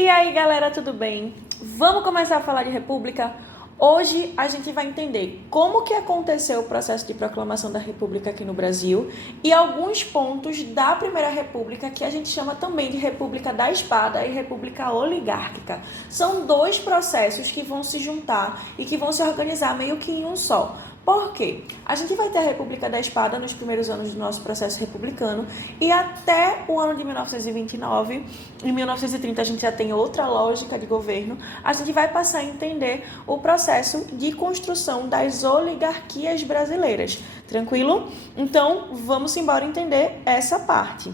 E aí, galera, tudo bem? Vamos começar a falar de República? Hoje a gente vai entender como que aconteceu o processo de proclamação da República aqui no Brasil e alguns pontos da Primeira República que a gente chama também de República da Espada e República Oligárquica. São dois processos que vão se juntar e que vão se organizar meio que em um só. Por quê? A gente vai ter a República da Espada nos primeiros anos do nosso processo republicano e até o ano de 1929, em 1930 a gente já tem outra lógica de governo, a gente vai passar a entender o processo de construção das oligarquias brasileiras. Tranquilo? Então, vamos embora entender essa parte.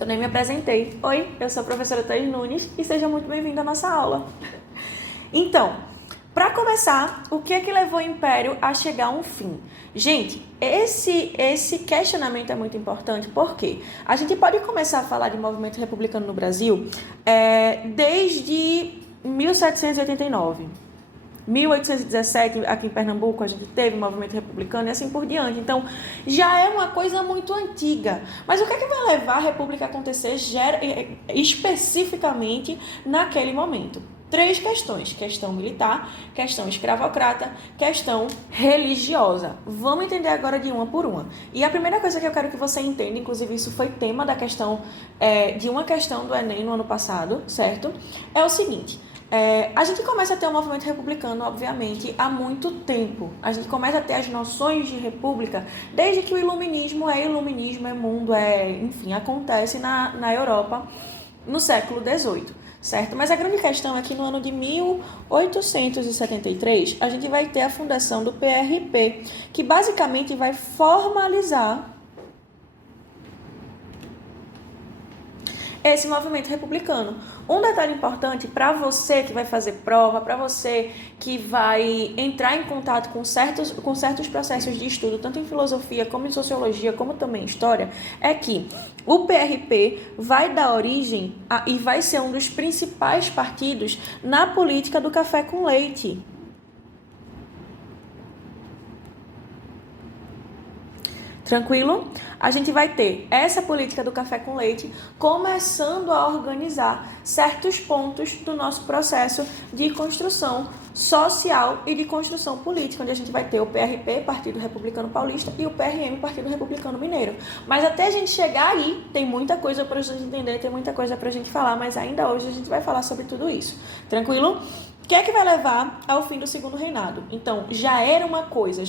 Eu nem me apresentei. Oi, eu sou a professora Thaís Nunes e seja muito bem-vinda à nossa aula. Então, para começar, o que é que levou o Império a chegar a um fim? Gente, esse questionamento é muito importante, porque a gente pode começar a falar de movimento republicano no Brasil desde 1789. 1817, aqui em Pernambuco, a gente teve um movimento republicano e assim por diante. Então, já é uma coisa muito antiga. Mas o que é que vai levar a República a acontecer especificamente naquele momento? Três questões: questão militar, questão escravocrata, questão religiosa. Vamos entender agora de uma por uma. E a primeira coisa que eu quero que você entenda, inclusive isso foi tema da questão, de uma questão do Enem no ano passado, certo? É o seguinte: a gente começa a ter um movimento republicano, obviamente, há muito tempo. A gente começa a ter as noções de república desde que o iluminismo, é mundo, enfim, acontece na Europa no século XVIII. Certo? Mas a grande questão é que no ano de 1873, a gente vai ter a fundação do PRP, que basicamente vai formalizar esse movimento republicano. Um detalhe importante para você que vai fazer prova, para você que vai entrar em contato com certos processos de estudo, tanto em filosofia, como em sociologia, como também em história, é que o PRP vai dar origem e vai ser um dos principais partidos na política do café com leite. Tranquilo? A gente vai ter essa política do café com leite começando a organizar certos pontos do nosso processo de construção social e de construção política, onde a gente vai ter o PRP, Partido Republicano Paulista, e o PRM, Partido Republicano Mineiro. Mas até a gente chegar aí, tem muita coisa para a gente entender, tem muita coisa para a gente falar, mas ainda hoje a gente vai falar sobre tudo isso. Tranquilo? O que é que vai levar ao fim do segundo reinado? Então, já era uma coisa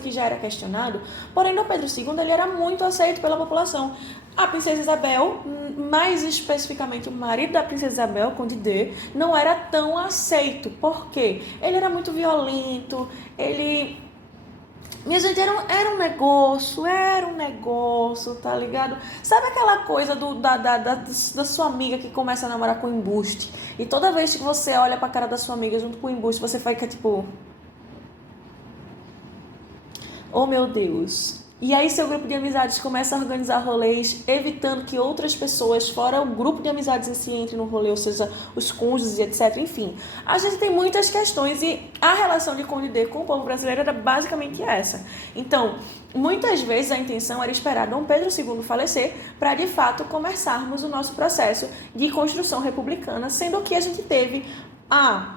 que já era questionado, porém, Dom Pedro II ele era muito aceito pela população. A princesa Isabel, mais especificamente o marido da princesa Isabel, Conde D, não era tão aceito. Por quê? Ele era muito violento, minha gente, era um negócio, tá ligado? Sabe aquela coisa da sua amiga que começa a namorar com embuste? E toda vez que você olha pra cara da sua amiga junto com o embuste, você fica tipo... Oh, meu Deus. E aí seu grupo de amizades começa a organizar rolês, evitando que outras pessoas, fora o grupo de amizades em si, entrem no rolê, ou seja, os cônjuges e etc. Enfim, a gente tem muitas questões e a relação de Conde D com o povo brasileiro era basicamente essa. Então, muitas vezes a intenção era esperar Dom Pedro II falecer para, de fato, começarmos o nosso processo de construção republicana, sendo que a gente teve a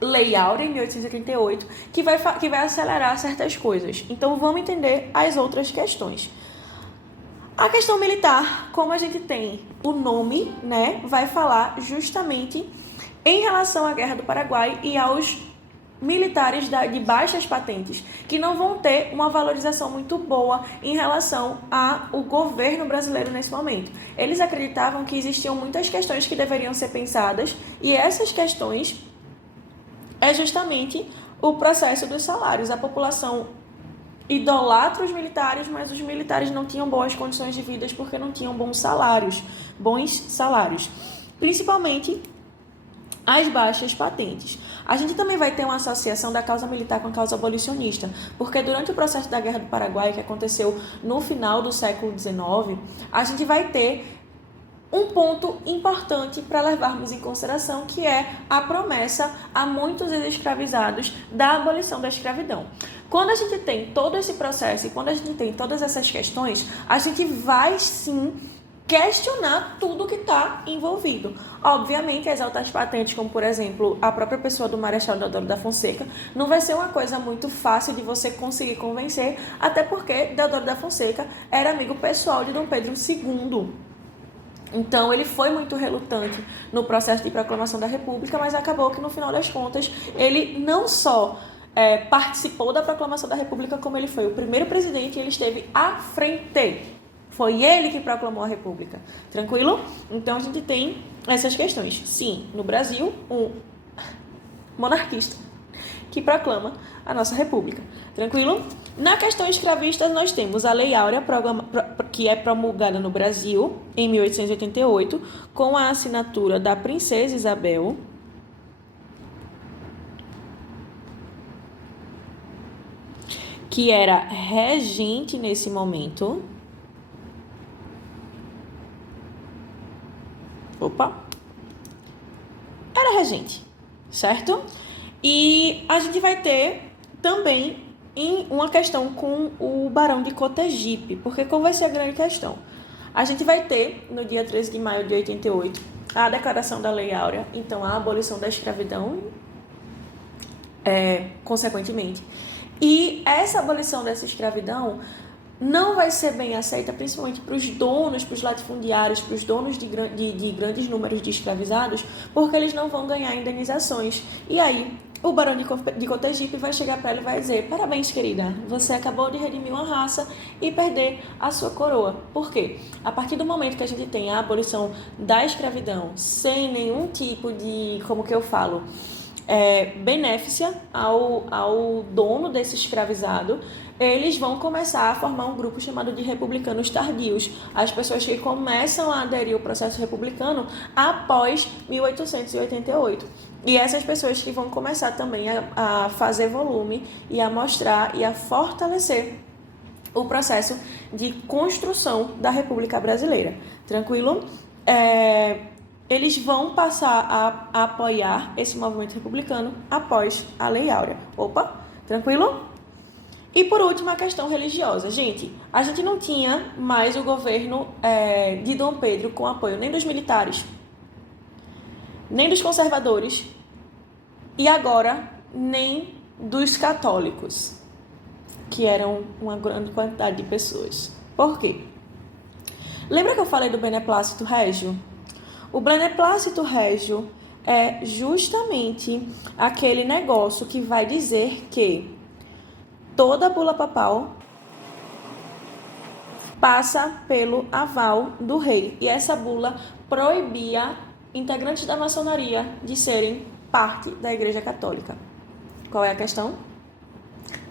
Lei Áurea, em 1888, que vai acelerar certas coisas. Então, vamos entender as outras questões. A questão militar, como a gente tem o nome, né, vai falar justamente em relação à Guerra do Paraguai e aos militares de baixas patentes, que não vão ter uma valorização muito boa em relação ao governo brasileiro nesse momento. Eles acreditavam que existiam muitas questões que deveriam ser pensadas, e essas questões é justamente o processo dos salários. A população idolatra os militares, mas os militares não tinham boas condições de vida porque não tinham bons salários. Principalmente as baixas patentes. A gente também vai ter uma associação da causa militar com a causa abolicionista, porque durante o processo da Guerra do Paraguai, que aconteceu no final do século XIX, a gente vai ter um ponto importante para levarmos em consideração, que é a promessa a muitos escravizados da abolição da escravidão. Quando a gente tem todo esse processo e quando a gente tem todas essas questões, a gente vai sim questionar tudo que está envolvido. Obviamente, as altas patentes, como por exemplo a própria pessoa do Marechal Deodoro da Fonseca, não vai ser uma coisa muito fácil de você conseguir convencer, até porque Deodoro da Fonseca era amigo pessoal de Dom Pedro II. Então, ele foi muito relutante no processo de proclamação da República, mas acabou que, no final das contas, ele não só participou da proclamação da República, como ele foi o primeiro presidente e ele esteve à frente. Foi ele que proclamou a República. Tranquilo? Então, a gente tem essas questões. Sim, no Brasil, um monarquista que proclama a nossa República. Tranquilo? Na questão escravista, nós temos a Lei Áurea, que é promulgada no Brasil em 1888, com a assinatura da Princesa Isabel, que era regente nesse momento. Era regente, certo? E a gente vai ter também uma questão com o Barão de Cotegipe, porque qual vai ser a grande questão? A gente vai ter, no dia 13 de maio de 88, a declaração da Lei Áurea, então a abolição da escravidão, consequentemente. E essa abolição dessa escravidão não vai ser bem aceita, principalmente para os donos, para os latifundiários, para os donos de grandes números de escravizados, porque eles não vão ganhar indenizações. E aí, o Barão de Cotegipe vai chegar para ele e vai dizer: parabéns, querida, você acabou de redimir uma raça e perder a sua coroa. Por quê? A partir do momento que a gente tem a abolição da escravidão sem nenhum tipo de, como que eu falo, benéficia ao dono desse escravizado, eles vão começar a formar um grupo chamado de republicanos tardios, as pessoas que começam a aderir ao processo republicano após 1888. E essas pessoas que vão começar também a fazer volume e a mostrar e a fortalecer o processo de construção da República Brasileira. Tranquilo? Eles vão passar a apoiar esse movimento republicano após a Lei Áurea. Tranquilo? E por último, a questão religiosa. Gente, a gente não tinha mais o governo de Dom Pedro com apoio nem dos militares, nem dos conservadores e agora nem dos católicos, que eram uma grande quantidade de pessoas. Por quê? Lembra que eu falei do beneplácito régio? O beneplácito régio é justamente aquele negócio que vai dizer que toda bula papal passa pelo aval do rei. E essa bula proibia integrantes da maçonaria de serem parte da Igreja Católica. Qual é a questão?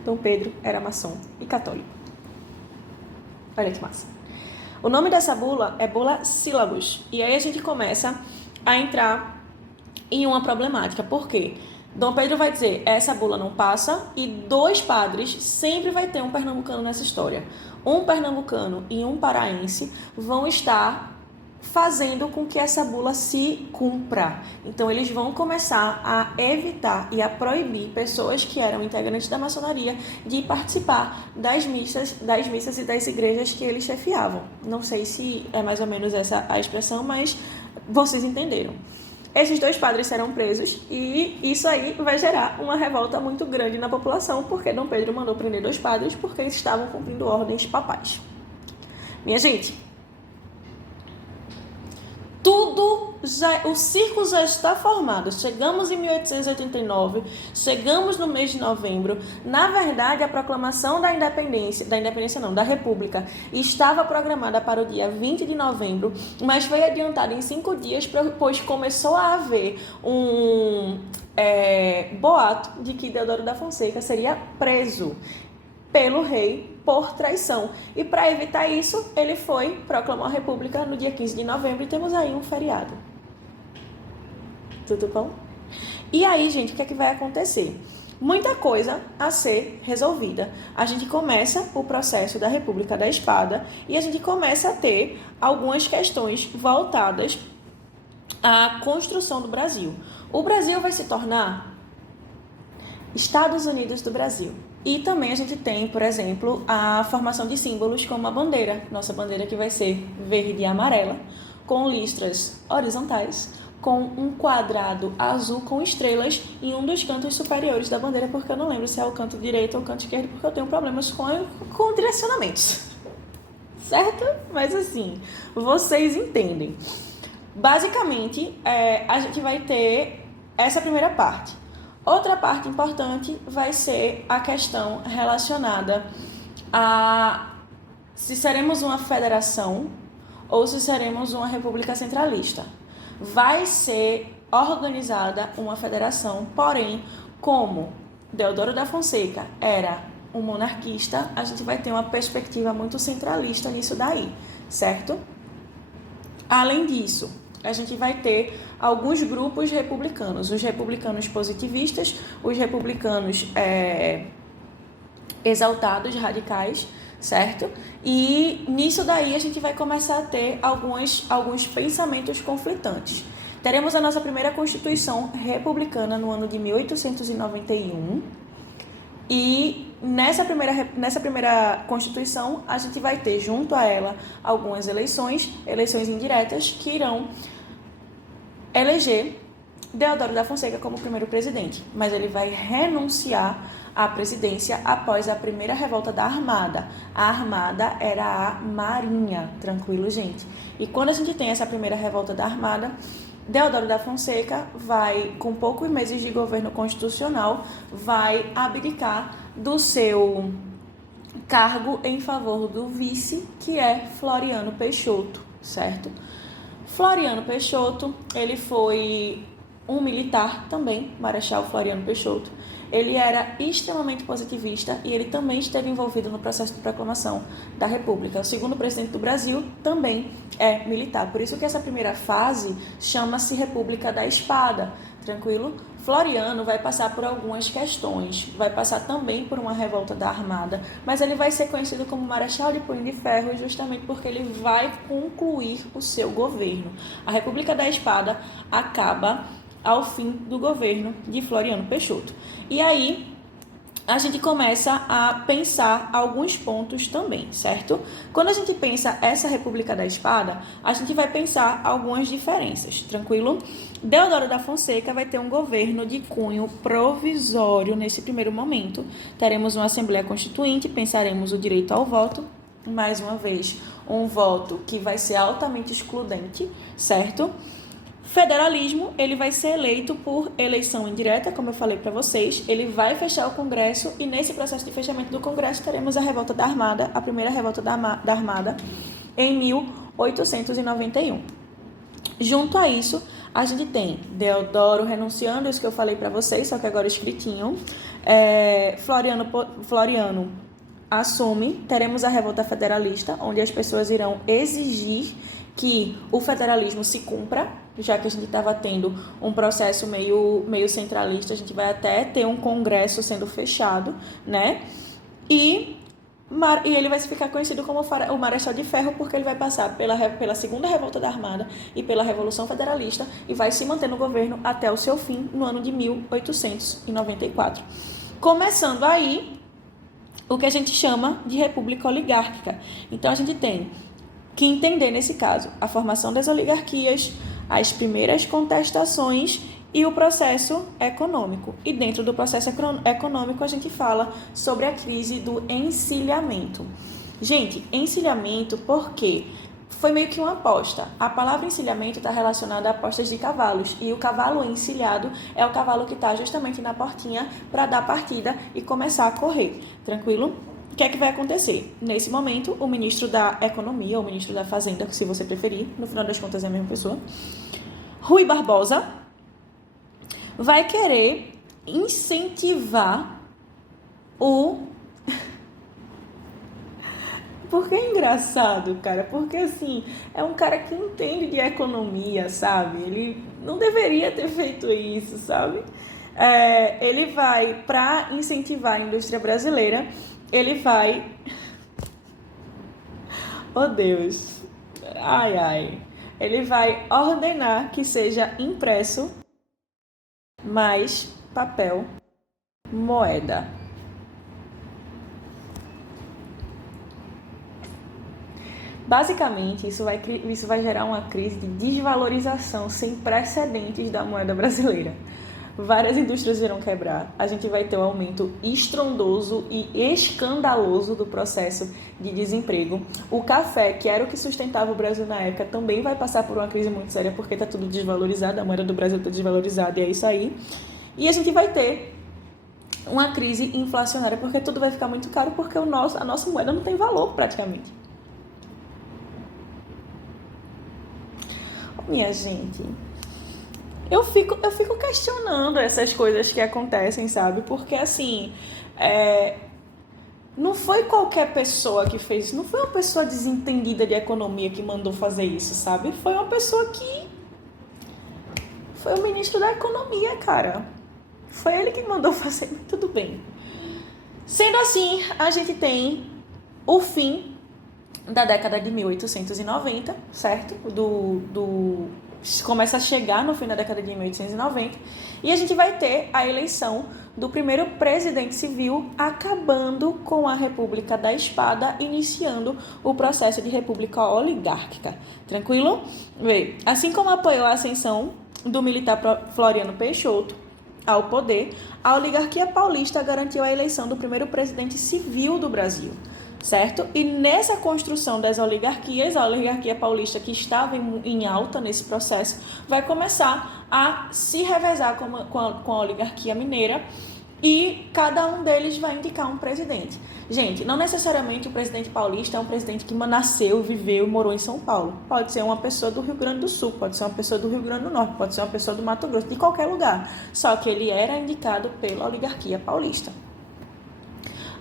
Dom Pedro era maçom e católico. Olha que massa. O nome dessa bula é Bula Syllabus. E aí a gente começa a entrar em uma problemática. Por quê? Dom Pedro vai dizer, essa bula não passa, e 2 padres, sempre vai ter um pernambucano nessa história. Um pernambucano e um paraense vão estar fazendo com que essa bula se cumpra. Então, eles vão começar a evitar e a proibir pessoas que eram integrantes da maçonaria de participar das missas e das igrejas que eles chefiavam. Não sei se é mais ou menos essa a expressão, mas vocês entenderam. Esses 2 padres serão presos e isso aí vai gerar uma revolta muito grande na população, porque Dom Pedro mandou prender 2 padres porque eles estavam cumprindo ordens papais. Minha gente, o círculo já está formado. Chegamos em 1889, chegamos no mês de novembro. Na verdade, a proclamação da República estava programada para o dia 20 de novembro, mas foi adiantada em 5 dias, pois começou a haver um boato de que Deodoro da Fonseca seria preso pelo rei por traição. E para evitar isso, ele proclamou a República no dia 15 de novembro e temos aí um feriado. Tudo bom? E aí, gente, o que é que vai acontecer? Muita coisa a ser resolvida. A gente começa o processo da República da Espada e a gente começa a ter algumas questões voltadas à construção do Brasil. O Brasil vai se tornar Estados Unidos do Brasil. E também a gente tem, por exemplo, a formação de símbolos como a bandeira. Nossa bandeira que vai ser verde e amarela, com listras horizontais, com um quadrado azul com estrelas em um dos cantos superiores da bandeira, porque eu não lembro se é o canto direito ou o canto esquerdo, porque eu tenho problemas com direcionamentos. Certo? Mas assim, vocês entendem. Basicamente, a gente vai ter essa primeira parte. Outra parte importante vai ser a questão relacionada a se seremos uma federação ou se seremos uma república centralista. Vai ser organizada uma federação, porém, como Deodoro da Fonseca era um monarquista, a gente vai ter uma perspectiva muito centralista nisso daí, certo? Além disso, a gente vai ter alguns grupos republicanos, os republicanos positivistas, os republicanos exaltados, radicais, certo? E nisso daí a gente vai começar a ter alguns pensamentos conflitantes. Teremos a nossa primeira Constituição republicana no ano de 1891 e nessa primeira Constituição a gente vai ter junto a ela algumas eleições indiretas que irão eleger Deodoro da Fonseca como primeiro presidente, mas ele vai renunciar à presidência após a primeira revolta da Armada. A Armada era a Marinha, tranquilo, gente? E quando a gente tem essa primeira revolta da Armada, Deodoro da Fonseca vai, com poucos meses de governo constitucional, vai abdicar do seu cargo em favor do vice, que é Floriano Peixoto, certo? Floriano Peixoto, ele foi um militar também, Marechal Floriano Peixoto. Ele era extremamente positivista e ele também esteve envolvido no processo de proclamação da República. O segundo presidente do Brasil também é militar. Por isso que essa primeira fase chama-se República da Espada, tranquilo? Floriano vai passar por algumas questões, vai passar também por uma revolta da Armada, mas ele vai ser conhecido como Marechal de Punho de Ferro justamente porque ele vai concluir o seu governo. A República da Espada acaba ao fim do governo de Floriano Peixoto. E aí a gente começa a pensar alguns pontos também, certo? Quando a gente pensa essa República da Espada, a gente vai pensar algumas diferenças, tranquilo? Deodoro da Fonseca vai ter um governo de cunho provisório nesse primeiro momento. Teremos uma Assembleia Constituinte, pensaremos o direito ao voto, mais uma vez, um voto que vai ser altamente excludente, certo? Federalismo, ele vai ser eleito por eleição indireta, como eu falei para vocês. Ele vai fechar o Congresso e nesse processo de fechamento do Congresso teremos a revolta da Armada, a primeira revolta da Armada, em 1891. Junto a isso, a gente tem Deodoro renunciando, isso que eu falei para vocês, só que agora escritinho. Floriano assume, teremos a revolta federalista, onde as pessoas irão exigir que o federalismo se cumpra, já que a gente estava tendo um processo meio centralista, a gente vai até ter um congresso sendo fechado, né? E ele vai ficar conhecido como o Marechal de Ferro, porque ele vai passar pela segunda revolta da Armada e pela Revolução Federalista e vai se manter no governo até o seu fim, no ano de 1894. Começando aí o que a gente chama de república oligárquica. Então, a gente tem que entender, nesse caso, a formação das oligarquias, as primeiras contestações e o processo econômico. E dentro do processo econômico, a gente fala sobre a crise do encilhamento. Gente, encilhamento, por quê? Foi meio que uma aposta. A palavra encilhamento está relacionada a apostas de cavalos. E o cavalo encilhado é o cavalo que está justamente na portinha para dar partida e começar a correr. Tranquilo? O que é que vai acontecer? Nesse momento, o ministro da Economia, ou o ministro da Fazenda, se você preferir, no final das contas é a mesma pessoa, Rui Barbosa, vai querer incentivar o... Porque é engraçado, cara, porque assim, é um cara que entende de economia, sabe? Ele não deveria ter feito isso, sabe? Ele vai, para incentivar a indústria brasileira, ele vai... Oh, Deus. Ai, ai. Ele vai ordenar que seja impresso mais papel moeda. Basicamente, isso vai gerar uma crise de desvalorização sem precedentes da moeda brasileira. Várias indústrias irão quebrar, a gente vai ter um aumento estrondoso e escandaloso do processo de desemprego. O café, que era o que sustentava o Brasil na época, também vai passar por uma crise muito séria, porque está tudo desvalorizado, a moeda do Brasil está desvalorizada e é isso aí. E a gente vai ter uma crise inflacionária, porque tudo vai ficar muito caro, porque a nossa moeda não tem valor praticamente. Minha gente, eu fico questionando essas coisas que acontecem, sabe? Porque, assim, não foi qualquer pessoa que fez isso. Não foi uma pessoa desentendida de economia que mandou fazer isso, sabe? Foi uma pessoa que... Foi o ministro da economia, cara. Foi ele que mandou fazer. Tudo bem. Sendo assim, a gente tem o fim da década de 1890, certo? Começa a chegar no fim da década de 1890 e a gente vai ter a eleição do primeiro presidente civil, acabando com a República da Espada, iniciando o processo de república oligárquica. Tranquilo? Assim como apoiou a ascensão do militar Floriano Peixoto ao poder, a oligarquia paulista garantiu a eleição do primeiro presidente civil do Brasil. Certo? E nessa construção das oligarquias, a oligarquia paulista, que estava em alta nesse processo, vai começar a se revezar com a oligarquia mineira e cada um deles vai indicar um presidente. Gente, não necessariamente o presidente paulista é um presidente que nasceu, viveu e morou em São Paulo. Pode ser uma pessoa do Rio Grande do Sul, pode ser uma pessoa do Rio Grande do Norte, pode ser uma pessoa do Mato Grosso, de qualquer lugar. Só que ele era indicado pela oligarquia paulista.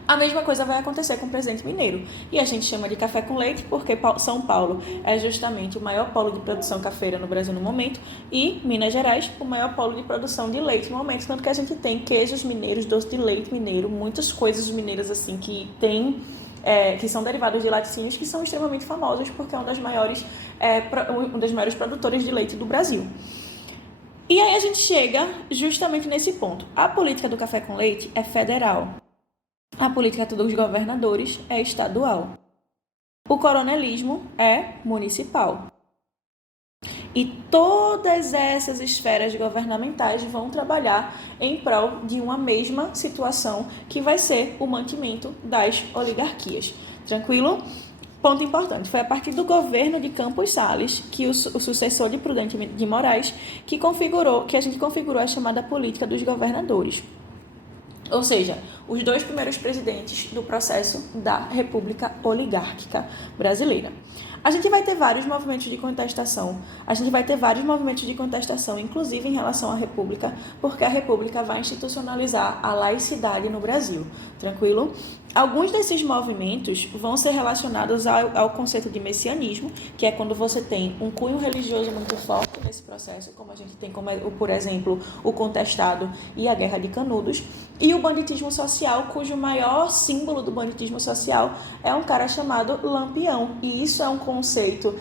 A mesma coisa vai acontecer com o presidente mineiro. E a gente chama de café com leite porque São Paulo é justamente o maior polo de produção cafeira no Brasil no momento e Minas Gerais o maior polo de produção de leite no momento. Tanto que a gente tem queijos mineiros, doce de leite mineiro, muitas coisas mineiras assim que tem... que são derivados de laticínios, que são extremamente famosos porque é um dos maiores produtores de leite do Brasil. E aí a gente chega justamente nesse ponto. A política do café com leite é federal. A política dos governadores é estadual. O coronelismo é municipal. E todas essas esferas governamentais vão trabalhar em prol de uma mesma situação, que vai ser o mantimento das oligarquias. Tranquilo? Ponto importante, foi a partir do governo de Campos Salles, que o sucessor de Prudente de Moraes, que a gente configurou a chamada política dos governadores. Ou seja, os dois primeiros presidentes do processo da República Oligárquica Brasileira. A gente vai ter vários movimentos de contestação. Inclusive em relação à República, porque a República vai institucionalizar a laicidade no Brasil. Tranquilo? Alguns desses movimentos vão ser relacionados ao conceito de messianismo, que é quando você tem um cunho religioso muito forte nesse processo, como a gente tem, por exemplo, o Contestado e a Guerra de Canudos, e o banditismo social, cujo maior símbolo do banditismo social é um cara chamado Lampião. E isso é um conceito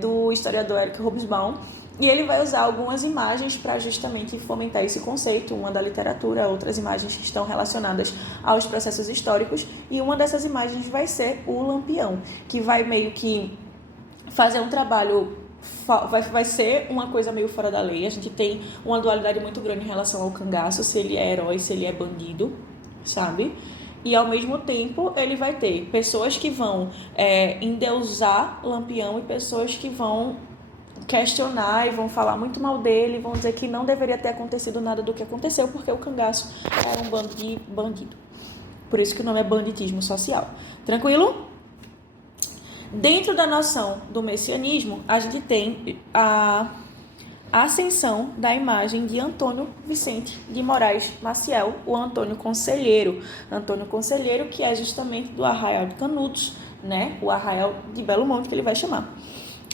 do historiador Eric Hobsbawm, e ele vai usar algumas imagens para justamente fomentar esse conceito, uma da literatura, outras imagens que estão relacionadas aos processos históricos, e uma dessas imagens vai ser o Lampião, que vai meio que fazer um trabalho, vai ser uma coisa meio fora da lei. A gente tem uma dualidade muito grande em relação ao cangaço, se ele é herói, se ele é bandido, sabe? E ao mesmo tempo ele vai ter pessoas que vão endeusar Lampião e pessoas que vão questionar e vão falar muito mal dele, vão dizer que não deveria ter acontecido nada do que aconteceu, porque o cangaço era um bando de bandido. Por isso que o nome é banditismo social. Tranquilo? Dentro da noção do messianismo, a gente tem a ascensão da imagem de Antônio Vicente de Moraes Maciel, o Antônio Conselheiro. Antônio Conselheiro, que é justamente do Arraial de Canudos, né? O Arraial de Belo Monte, que ele vai chamar.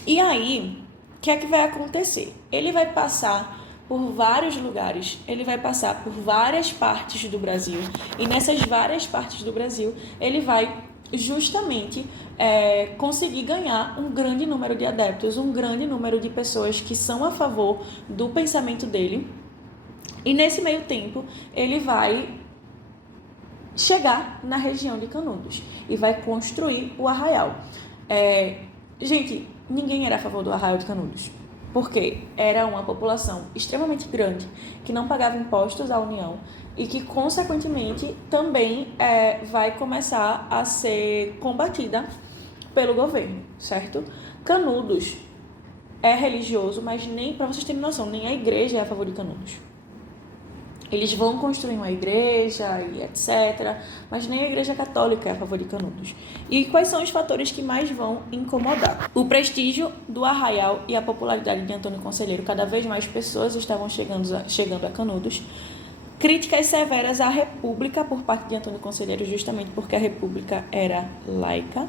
E aí, o que é que vai acontecer? Ele vai passar por vários lugares, ele vai passar por várias partes do Brasil, e nessas várias partes do Brasil, ele vai justamente conseguir ganhar um grande número de adeptos, um grande número de pessoas que são a favor do pensamento dele, e nesse meio tempo, ele vai chegar na região de Canudos e vai construir o Arraial. Gente, ninguém era a favor do Arraial de Canudos. Porque era uma população extremamente grande, que não pagava impostos à União e que, consequentemente, também vai começar a ser combatida pelo governo, certo? Canudos é religioso, mas nem, para vocês terem noção, nem a igreja é a favor de Canudos. Eles vão construir uma igreja e etc., mas nem a igreja católica é a favor de Canudos. E quais são os fatores que mais vão incomodar? O prestígio do Arraial e a popularidade de Antônio Conselheiro. Cada vez mais pessoas estavam chegando a Canudos. Críticas severas à República por parte de Antônio Conselheiro, justamente porque a República era laica.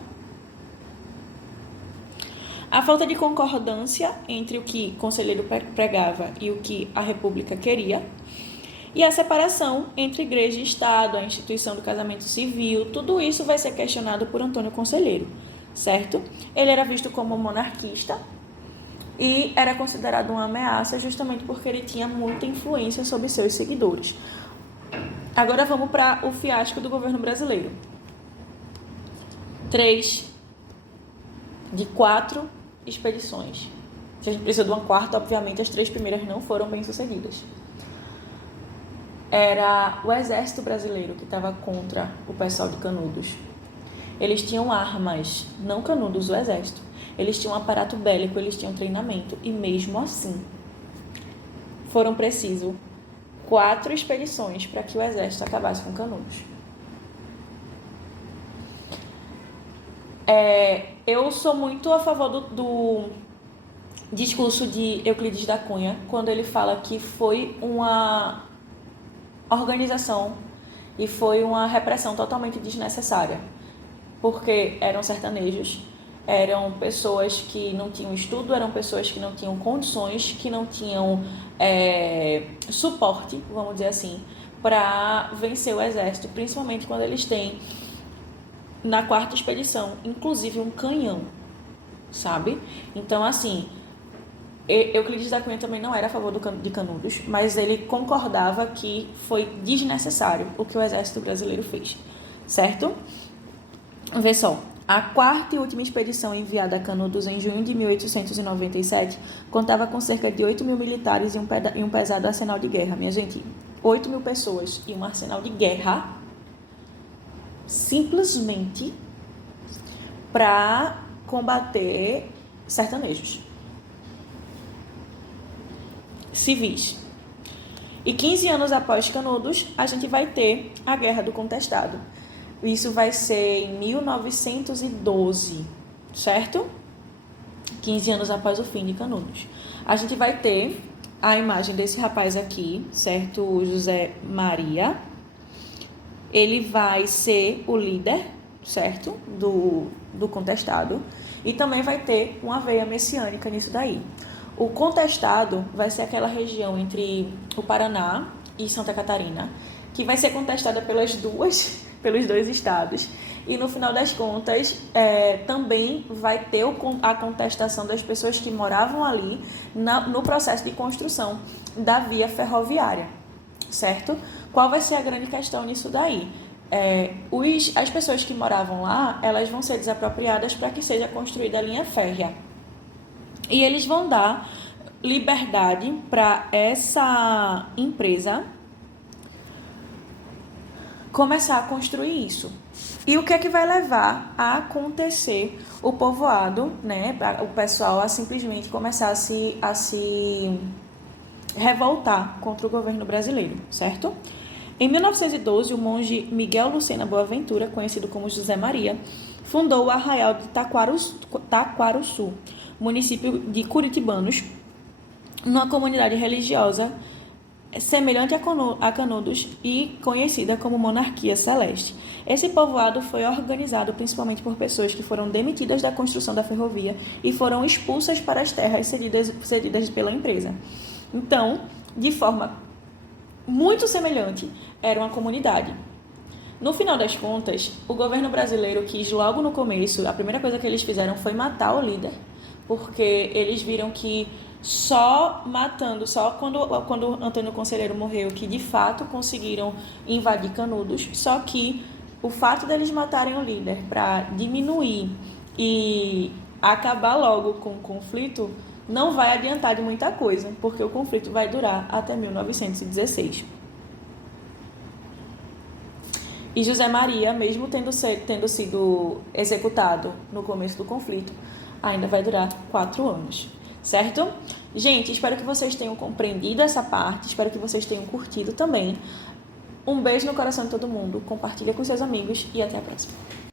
A falta de concordância entre o que Conselheiro pregava e o que a República queria. E a separação entre igreja e Estado, a instituição do casamento civil, tudo isso vai ser questionado por Antônio Conselheiro, certo? Ele era visto como monarquista e era considerado uma ameaça justamente porque ele tinha muita influência sobre seus seguidores. Agora vamos para o fiasco do governo brasileiro. 3 de 4 expedições. Se a gente precisa de uma quarta, obviamente as 3 primeiras não foram bem sucedidas. Era o exército brasileiro que estava contra o pessoal de Canudos. Eles tinham armas, não Canudos, o exército. Eles tinham um aparato bélico, eles tinham treinamento. E mesmo assim, foram preciso 4 expedições para que o exército acabasse com Canudos. Eu sou muito a favor do discurso de Euclides da Cunha, quando ele fala que foi uma organização e foi uma repressão totalmente desnecessária, porque eram sertanejos, eram pessoas que não tinham estudo, eram pessoas que não tinham condições, que não tinham suporte, vamos dizer assim, para vencer o exército, principalmente quando eles têm, na 4ª expedição, inclusive um canhão, sabe? Então, assim, Euclides da Cunha também não era a favor de Canudos, mas ele concordava que foi desnecessário o que o exército brasileiro fez, certo? Vê só, a 4ª e última expedição enviada a Canudos em junho de 1897 contava com cerca de 8 mil militares e um pesado arsenal de guerra. Minha gente, 8 mil pessoas e um arsenal de guerra simplesmente para combater sertanejos civis. E 15 anos após Canudos, a gente vai ter a Guerra do Contestado. Isso vai ser em 1912, certo? 15 anos após o fim de Canudos. A gente vai ter a imagem desse rapaz aqui, certo? O José Maria. Ele vai ser o líder, certo? Do contestado. E também vai ter uma veia messiânica nisso daí. O contestado vai ser aquela região entre o Paraná e Santa Catarina, que vai ser contestada pelos dois estados. E no final das contas, também vai ter a contestação das pessoas que moravam ali no processo de construção da via ferroviária, certo? Qual vai ser a grande questão nisso daí? As pessoas que moravam lá, elas vão ser desapropriadas para que seja construída a linha férrea. E eles vão dar liberdade para essa empresa começar a construir isso. E o que é que vai levar a acontecer o povoado, né? O pessoal a simplesmente começar a se revoltar contra o governo brasileiro, certo? Em 1912, o monge Miguel Lucena Boaventura, conhecido como José Maria, fundou o Arraial de Taquaruçu, município de Curitibanos, numa comunidade religiosa semelhante a Canudos e conhecida como Monarquia Celeste. Esse povoado foi organizado principalmente por pessoas que foram demitidas da construção da ferrovia e foram expulsas para as terras cedidas pela empresa. Então, de forma muito semelhante, era uma comunidade. No final das contas, o governo brasileiro quis logo no começo, a primeira coisa que eles fizeram foi matar o líder, porque eles viram que só quando Antônio Conselheiro morreu, que de fato conseguiram invadir Canudos, só que o fato deles matarem o líder para diminuir e acabar logo com o conflito não vai adiantar de muita coisa, porque o conflito vai durar até 1916. E José Maria, mesmo tendo sido executado no começo do conflito, ainda vai durar 4 anos, certo? Gente, espero que vocês tenham compreendido essa parte, espero que vocês tenham curtido também. Um beijo no coração de todo mundo, compartilha com seus amigos e até a próxima.